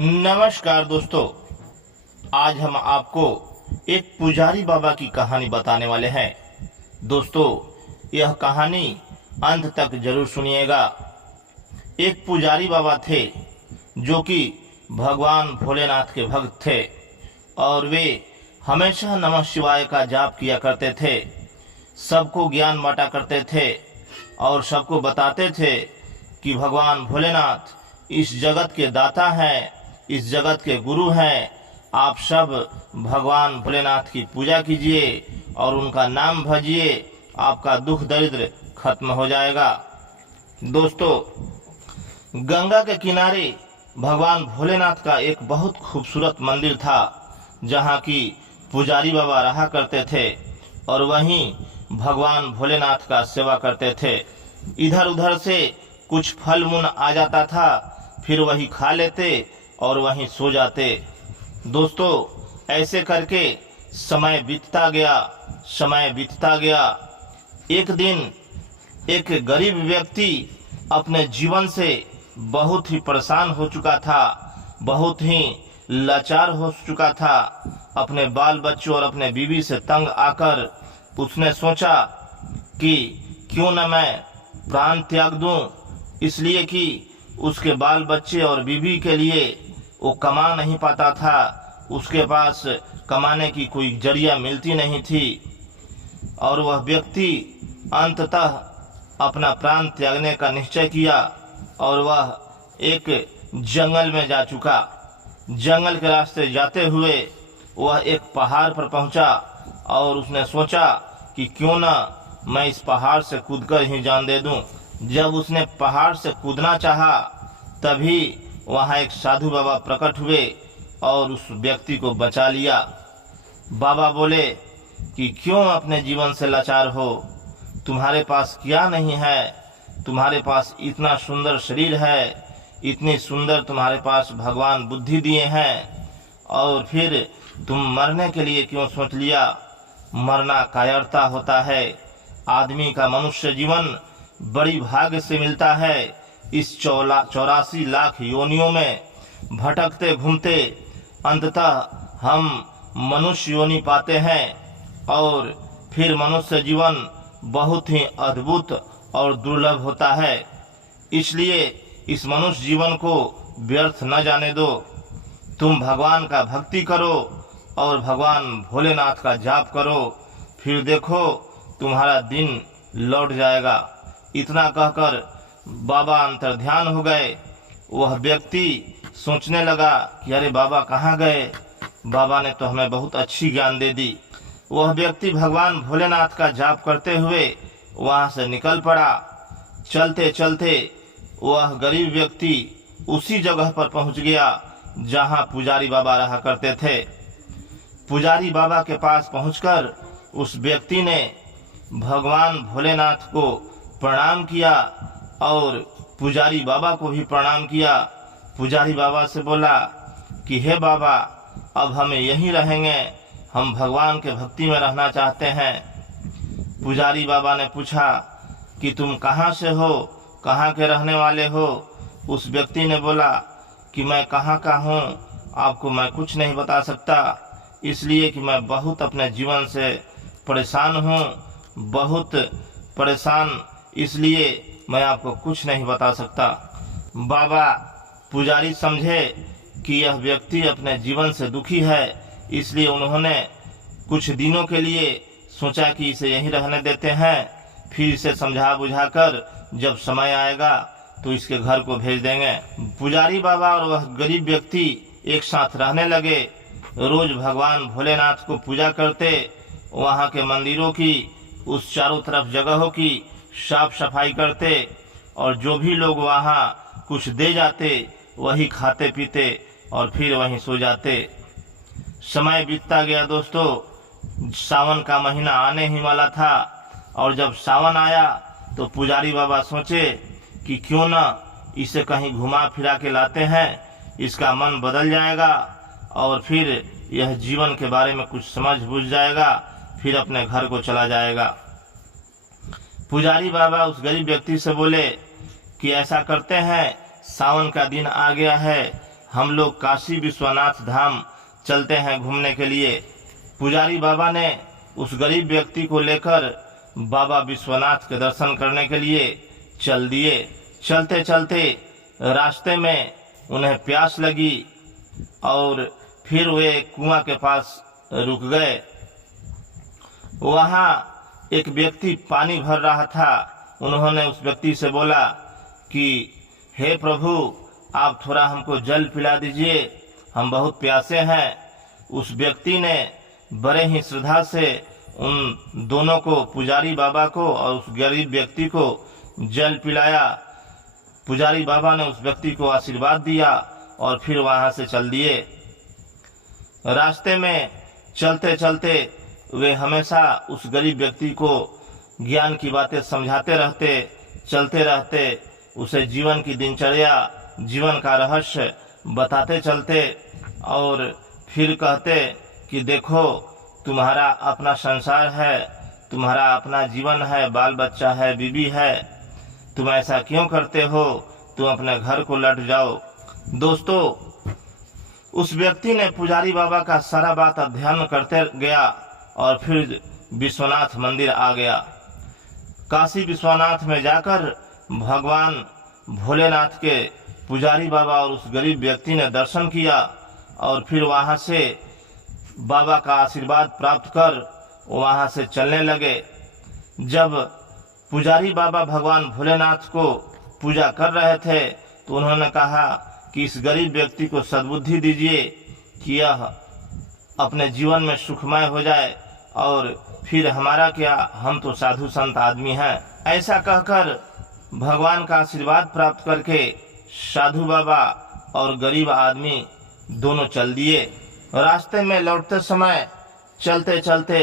नमस्कार दोस्तों, आज हम आपको एक पुजारी बाबा की कहानी बताने वाले हैं। दोस्तों, यह कहानी अंत तक जरूर सुनिएगा। एक पुजारी बाबा थे जो कि भगवान भोलेनाथ के भक्त थे और वे हमेशा नमः शिवाय का जाप किया करते थे। सबको ज्ञान बांटा करते थे और सबको बताते थे कि भगवान भोलेनाथ इस जगत के दाता हैं, इस जगत के गुरु हैं। आप सब भगवान भोलेनाथ की पूजा कीजिए और उनका नाम भजिए, आपका दुख दरिद्र खत्म हो जाएगा। दोस्तों, गंगा के किनारे भगवान भोलेनाथ का एक बहुत खूबसूरत मंदिर था जहाँ की पुजारी बाबा रहा करते थे और वहीं भगवान भोलेनाथ का सेवा करते थे। इधर उधर से कुछ फल मूल आ जाता था, फिर वही खा लेते और वहीं सो जाते। दोस्तों, ऐसे करके समय बीतता गया। एक दिन एक गरीब व्यक्ति अपने जीवन से बहुत ही परेशान हो चुका था, बहुत ही लाचार हो चुका था। अपने बाल बच्चों और अपने बीवी से तंग आकर उसने सोचा कि क्यों न मैं प्राण त्याग दूं, इसलिए कि उसके बाल बच्चे और बीवी के लिए वो कमा नहीं पाता था। उसके पास कमाने की कोई जरिया मिलती नहीं थी और वह व्यक्ति अंततः अपना प्राण त्यागने का निश्चय किया और वह एक जंगल में जा चुका। जंगल के रास्ते जाते हुए वह एक पहाड़ पर पहुंचा और उसने सोचा कि क्यों ना मैं इस पहाड़ से कूदकर ही जान दे दूं। जब उसने पहाड़ से कूदना चाहा, तभी वहां एक साधु बाबा प्रकट हुए और उस व्यक्ति को बचा लिया। बाबा बोले कि क्यों अपने जीवन से लाचार हो, तुम्हारे पास क्या नहीं है, तुम्हारे पास इतना सुंदर शरीर है, इतनी सुंदर तुम्हारे पास भगवान बुद्धि दिए हैं, और फिर तुम मरने के लिए क्यों सोच लिया। मरना कायरता होता है। आदमी का मनुष्य जीवन बड़ी भाग्य से मिलता है। इस 84 लाख योनियों में भटकते घूमते अंततः हम मनुष्य योनि पाते हैं और फिर मनुष्य जीवन बहुत ही अद्भुत और दुर्लभ होता है। इसलिए इस मनुष्य जीवन को व्यर्थ न जाने दो। तुम भगवान का भक्ति करो और भगवान भोलेनाथ का जाप करो, फिर देखो तुम्हारा दिन लौट जाएगा। इतना कहकर बाबा अंतर्ध्यान हो गए। वह व्यक्ति सोचने लगा कि अरे बाबा कहाँ गए, बाबा ने तो हमें बहुत अच्छी ज्ञान दे दी। वह व्यक्ति भगवान भोलेनाथ का जाप करते हुए वहां से निकल पड़ा। चलते चलते वह गरीब व्यक्ति उसी जगह पर पहुंच गया जहां पुजारी बाबा रहा करते थे। पुजारी बाबा के पास पहुंचकर उस व्यक्ति ने भगवान भोलेनाथ को प्रणाम किया और पुजारी बाबा को भी प्रणाम किया। पुजारी बाबा से बोला कि हे बाबा, अब हम यहीं रहेंगे, हम भगवान के भक्ति में रहना चाहते हैं। पुजारी बाबा ने पूछा कि तुम कहाँ से हो, कहाँ के रहने वाले हो। उस व्यक्ति ने बोला कि मैं कहाँ का हूँ आपको मैं कुछ नहीं बता सकता, इसलिए कि मैं बहुत अपने जीवन से परेशान हूँ, बहुत परेशान, इसलिए मैं आपको कुछ नहीं बता सकता। बाबा पुजारी समझे कि यह व्यक्ति अपने जीवन से दुखी है, इसलिए उन्होंने कुछ दिनों के लिए सोचा कि इसे यहीं रहने देते हैं, फिर इसे समझा बुझाकर जब समय आएगा तो इसके घर को भेज देंगे। पुजारी बाबा और वह गरीब व्यक्ति एक साथ रहने लगे। रोज भगवान भोलेनाथ को पूजा करते, वहाँ के मंदिरों की, उस चारों तरफ जगहों की साफ सफाई करते और जो भी लोग वहाँ कुछ दे जाते वही खाते पीते और फिर वहीं सो जाते। समय बीतता गया दोस्तों। सावन का महीना आने ही वाला था और जब सावन आया तो पुजारी बाबा सोचे कि क्यों ना इसे कहीं घुमा फिरा के लाते हैं, इसका मन बदल जाएगा और फिर यह जीवन के बारे में कुछ समझ बुझ जाएगा, फिर अपने घर को चला जाएगा। पुजारी बाबा उस गरीब व्यक्ति से बोले कि ऐसा करते हैं, सावन का दिन आ गया है, हम लोग काशी विश्वनाथ धाम चलते हैं घूमने के लिए। पुजारी बाबा ने उस गरीब व्यक्ति को लेकर बाबा विश्वनाथ के दर्शन करने के लिए चल दिए। चलते चलते रास्ते में उन्हें प्यास लगी और फिर वे कुआं के पास रुक गए। वहां एक व्यक्ति पानी भर रहा था। उन्होंने उस व्यक्ति से बोला कि हे प्रभु, आप थोड़ा हमको जल पिला दीजिए, हम बहुत प्यासे हैं। उस व्यक्ति ने बड़े ही श्रद्धा से उन दोनों को, पुजारी बाबा को और उस गरीब व्यक्ति को जल पिलाया। पुजारी बाबा ने उस व्यक्ति को आशीर्वाद दिया और फिर वहां से चल दिए। रास्ते में चलते चलते वे हमेशा उस गरीब व्यक्ति को ज्ञान की बातें समझाते रहते, चलते रहते, उसे जीवन की दिनचर्या, जीवन का रहस्य बताते चलते और फिर कहते कि देखो, तुम्हारा अपना संसार है, तुम्हारा अपना जीवन है, बाल बच्चा है, बीवी है, तुम ऐसा क्यों करते हो, तुम अपने घर को लौट जाओ। दोस्तों, उस व्यक्ति ने पुजारी बाबा का सारा बात अध्ययन करते गया और फिर विश्वनाथ मंदिर आ गया। काशी विश्वनाथ में जाकर भगवान भोलेनाथ के पुजारी बाबा और उस गरीब व्यक्ति ने दर्शन किया और फिर वहां से बाबा का आशीर्वाद प्राप्त कर वहां से चलने लगे। जब पुजारी बाबा भगवान भोलेनाथ को पूजा कर रहे थे तो उन्होंने कहा कि इस गरीब व्यक्ति को सद्बुद्धि दीजिए कि यह अपने जीवन में सुखमय हो जाए और फिर हमारा क्या, हम तो साधु संत आदमी हैं। ऐसा कहकर भगवान का आशीर्वाद प्राप्त करके साधु बाबा और गरीब आदमी दोनों चल दिए। रास्ते में लौटते समय चलते चलते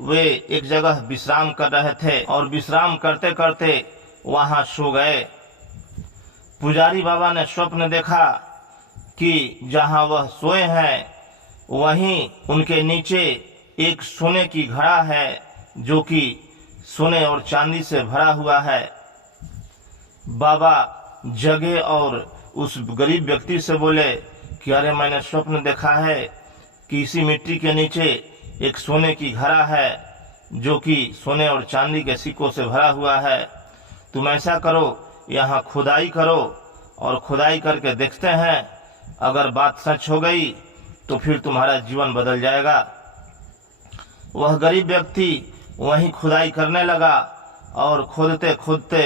वे एक जगह विश्राम कर रहे थे और विश्राम करते करते वहां सो गए। पुजारी बाबा ने स्वप्न देखा कि जहां वह सोए हैं वहीं उनके नीचे एक सोने की घड़ा है जो कि सोने और चांदी से भरा हुआ है। बाबा जगे और उस गरीब व्यक्ति से बोले कि अरे, मैंने स्वप्न देखा है कि इसी मिट्टी के नीचे एक सोने की घड़ा है जो कि सोने और चांदी के सिक्कों से भरा हुआ है। तुम ऐसा करो, यहाँ खुदाई करो और खुदाई करके देखते हैं, अगर बात सच हो गई तो फिर तुम्हारा जीवन बदल जाएगा। वह गरीब व्यक्ति वहीं खुदाई करने लगा और खोदते खोदते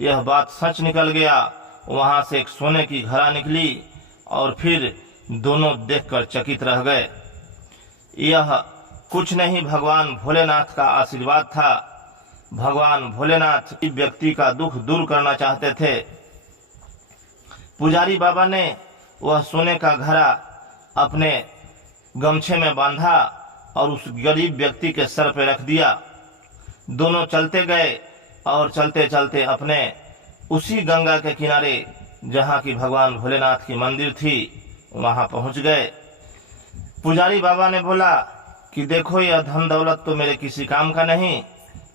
यह बात सच निकल गया। वहां से एक सोने की घड़ा निकली और फिर दोनों देखकर चकित रह गए। यह कुछ नहीं, भगवान भोलेनाथ का आशीर्वाद था। भगवान भोलेनाथ इस व्यक्ति का दुख दूर करना चाहते थे। पुजारी बाबा ने वह सोने का घड़ा अपने गमछे में बांधा और उस गरीब व्यक्ति के सर पर रख दिया। दोनों चलते गए और चलते चलते अपने उसी गंगा के किनारे जहाँ की भगवान भोलेनाथ की मंदिर थी वहां पहुंच गए। पुजारी बाबा ने बोला कि देखो, यह धन दौलत तो मेरे किसी काम का नहीं,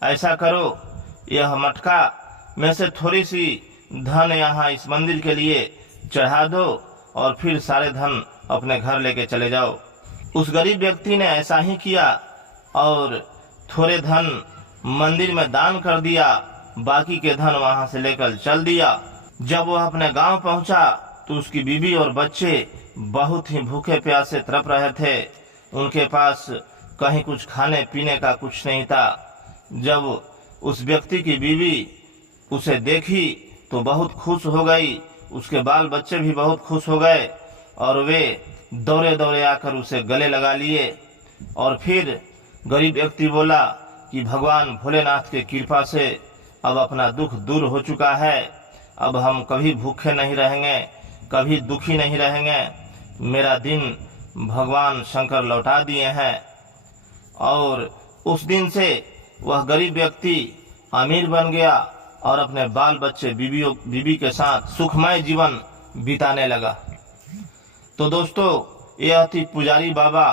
ऐसा करो, यह मटका में से थोड़ी सी धन यहाँ इस मंदिर के लिए चढ़ा दो और फिर सारे धन अपने घर लेके चले जाओ। उस गरीब व्यक्ति ने ऐसा ही किया और थोड़े धन मंदिर में दान कर दिया, बाकी के धन वहां से लेकर चल दिया। जब वह अपने गांव पहुंचा तो उसकी बीवी और बच्चे बहुत ही भूखे प्यासे तड़प रहे थे। उनके पास कहीं कुछ खाने पीने का कुछ नहीं था। जब उस व्यक्ति की बीवी उसे देखी तो बहुत खुश हो गई, उसके बाल बच्चे भी बहुत खुश हो गए और वे दौड़े दौड़े आकर उसे गले लगा लिए। और फिर गरीब व्यक्ति बोला कि भगवान भोलेनाथ की कृपा से अब अपना दुख दूर हो चुका है, अब हम कभी भूखे नहीं रहेंगे, कभी दुखी नहीं रहेंगे, मेरा दिन भगवान शंकर लौटा दिए हैं। और उस दिन से वह गरीब व्यक्ति अमीर बन गया और अपने बाल बच्चे बीवी के साथ सुखमय जीवन बिताने लगा। तो दोस्तों, यह थी पुजारी बाबा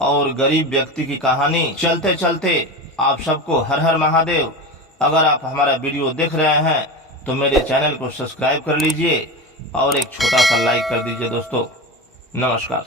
और गरीब व्यक्ति की कहानी। चलते चलते आप सबको हर हर महादेव। अगर आप हमारा वीडियो देख रहे हैं तो मेरे चैनल को सब्सक्राइब कर लीजिए और एक छोटा सा लाइक कर दीजिए दोस्तों। नमस्कार।